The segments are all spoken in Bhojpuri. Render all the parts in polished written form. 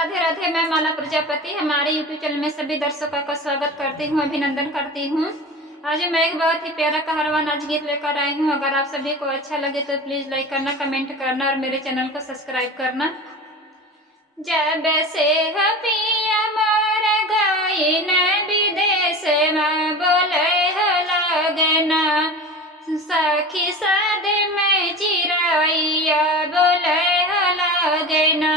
राधे राधे। मैं माला प्रजापति हमारे यूट्यूब चैनल में सभी दर्शकों का स्वागत करती हूँ, अभिनंदन करती हूँ। आज मैं एक बहुत ही प्यारा कहरवा नाच गीत लेकर आई हूँ। अगर आप सभी को अच्छा लगे तो प्लीज लाइक करना, कमेंट करना और मेरे चैनल को सब्सक्राइब करना। जब से पिया मोर गईन विदेश में बोले लगना, सखी साद में चिराइया बोले लगना,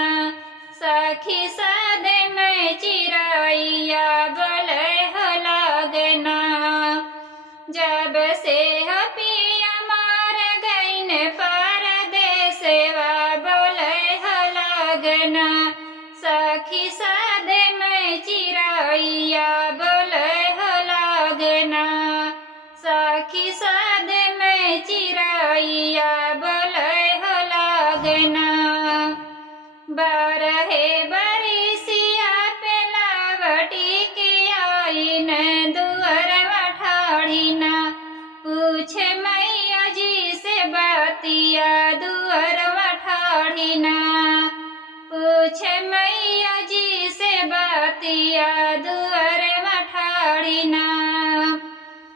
सखी साद में चिराइया बोले लगना। जब से पिया मार गईन परदेस बोले लगना, सखी साद में चिराइया बोले लगना, सखी साद में चिराइया बोले लगना। बारहे बरिसिया पे लावटी के आईन दुअर ठाड़ीना, पूछे मैया जी से बातिया दुअर ठाड़ीना, पूछे मैया जी से बातिया दुअर ठाड़ीना।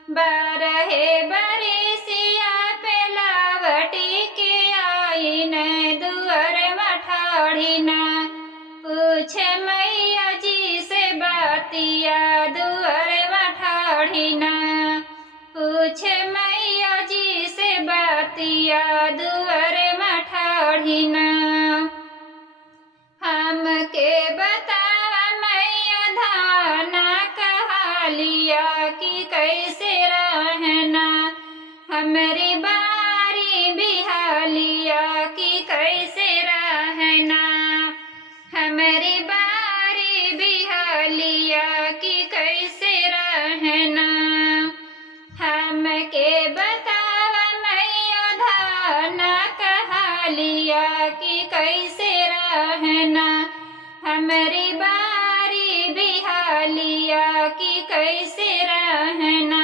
बारहे बरिसिया पे लावटी के आईन दुअर ठाड़ीना, पूछे मैया जी से बातिया दुअर ठाड़ीना, पूछे मैया जी से बातिया दुअर ठाड़ीना। हमके बतावा मैया धाना कहालिया कि कैसे रहना, हमरी बारी बिहालिया कि कैसे रहना, हमरी बारी बिहालिया कि कैसे रहना। हमके बतावा मैया धाना कहालिया कि कैसे रहना, हमरी बारी बिहालिया कि कैसे रहना,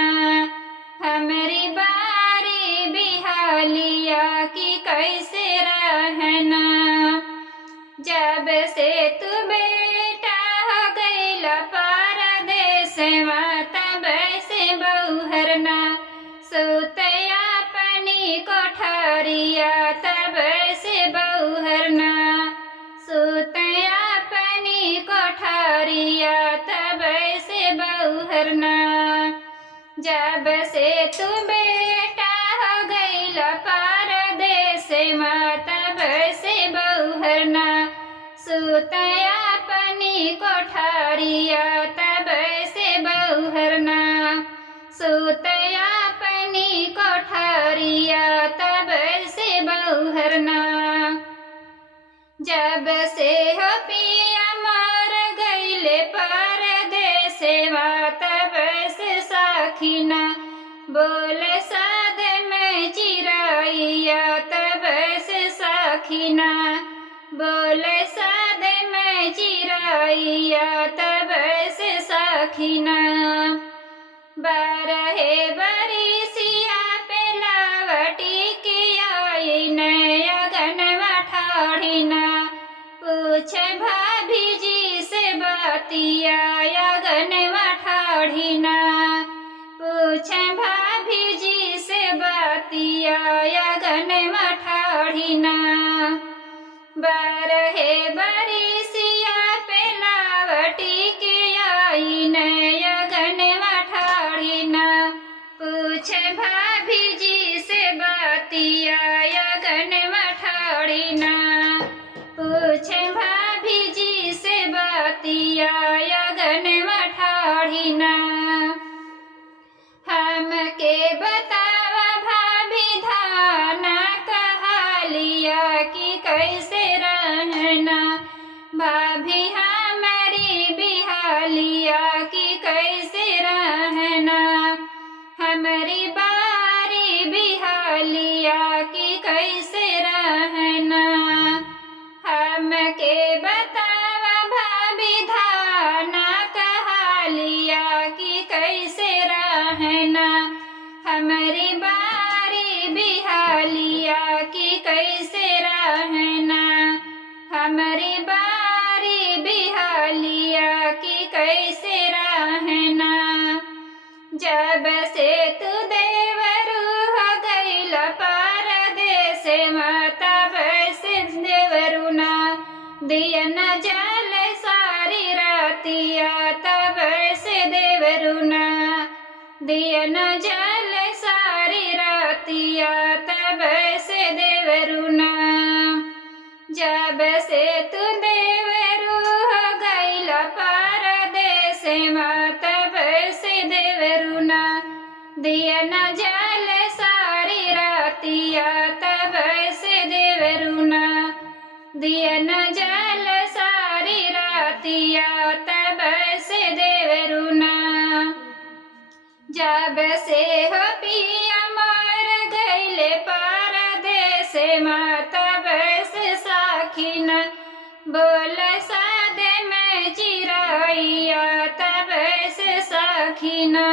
हमरी बारी बिहालिया कि कैसे रहना। जब से तू बेटा हो गईला परदेस तब से बहुहरना, सुतया अपनी कोठरिया तब से बहुहरना, सुतया अपनी कोठरिया तब से बहुहरना। जब से तू बेटा हो गईला परदेस तब से बहुहरना, सुतया अपनी कोठरिया तब से बहुहरना, सुतया अपनी कोठरिया तब से बहुहरना। जब से हो पिया मार गईले परदेस तब से साखीना, बोले साद में चिराइया तब से साखीना, बोले साद में चिराइया तब से साखीना। बारहे बरिसिया पे लावटी की आईन अगन ठाड़ीना, पूछे भाभी जी से बातिया अगन ठाड़ीना, पूछे भाभी जी से बातिया अगन ठाड़ीना। बारहे बरिसिया पे लावटी के आईन अगन ठाड़ीना, पूछे भाभी जी से बातिया अगन ठाड़ीना, पूछे भाभी जी से बातिया अगन ठाड़ीना। हमके बतावा भाभी धाना कहालिया कि कैसे रहना, भाभी हमारी बिहालिया कि कैसे रहना, हमारी बारी बिहालिया कि कैसे रहना। हमके बतावा भाभी धाना कहालिया कि कैसे रहना, हमारी बारी बिहालिया कि कैसे रहना, हमारी बारी जब से तू देवरू हो गईल परदेस तब से देवरू ना दिया न जल सारी रातिया तब से देवरू ना दिया न जल सारी रातिया तब से देवरू ना जब से तू देवरू हो गईल परदेस तब से देवरू ना दिया न जल सारी रातिया तब से देवरू ना दिया न जल सारी रातिया तब से देवरू ना जब से हो पिया मर गईले परदेस तब से साखिना बोल सादे में चिराइया तब से साखिना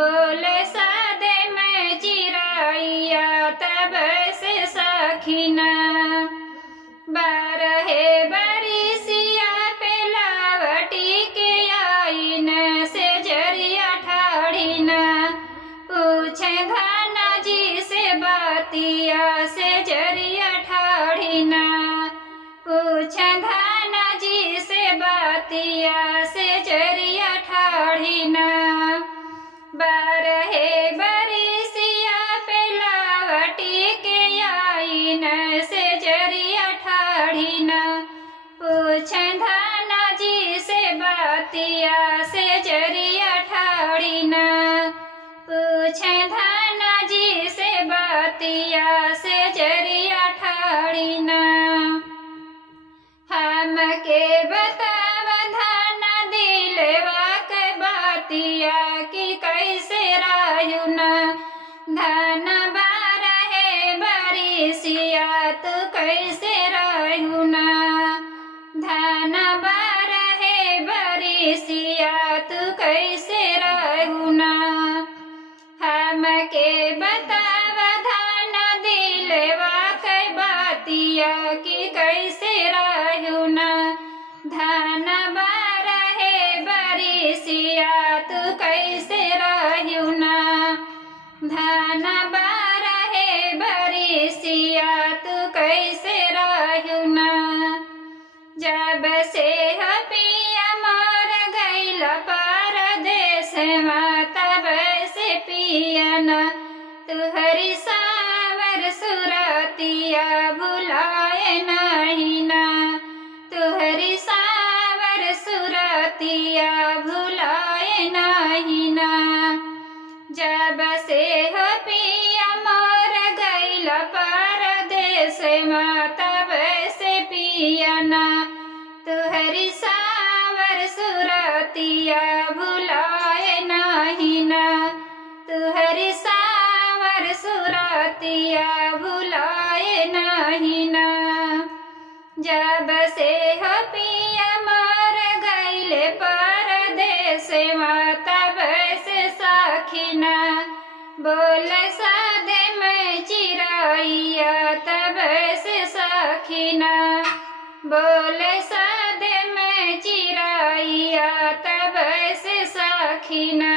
बोल सादे में चिराइया तब से साखिना बारहे बरिसिया पे लावटी के आईन से जरिया ठाड़ीना पूछे धाना जी से बातिया से जरिया ठाड़ीना पूछे धाना जी से बातिया से जरिया ठाड़ीना बारहे बरिसिया पे लावटी के आईन से जरिया ठाड़ीना पूछे धाना जी से बातिया से जरिया ठाड़ीना पूछे धाना जी से बातिया से जरिया ठाड़ीना हम के बताव धाना दिलवा के बातिया कि कैसे रायुना धाना बारहे बरिसिया तू कैसे रायुना धाना बारहे बरिसिया तू कैसे रायुना हम के बताव धाना दिलवा के बातिया कि कैसे रायुना धाना बारहे बरिसिया तू कैसे रायुना धाना बारहे बरिसिया तू कैसे रायुना जब से हो पिया मोर गईल परदेस तब से पियना तुहरी सावर सुरतिया भुलाए नहीं ना तुहरी सावर सुरतिया भुलाए नहीं ना जब से हो पिया मोर गईल परदेस तब से पियना तुहरी सावर सुरतिया भुलाए नहीं ना तुहरी सावर सुरतिया भुलाए नहीं ना जब से हो पिया मोर गईले परदेस तब से साखिना बोल सादे में चिराइया तब से साखिना बोल सादे में चिराइया तब से साखिना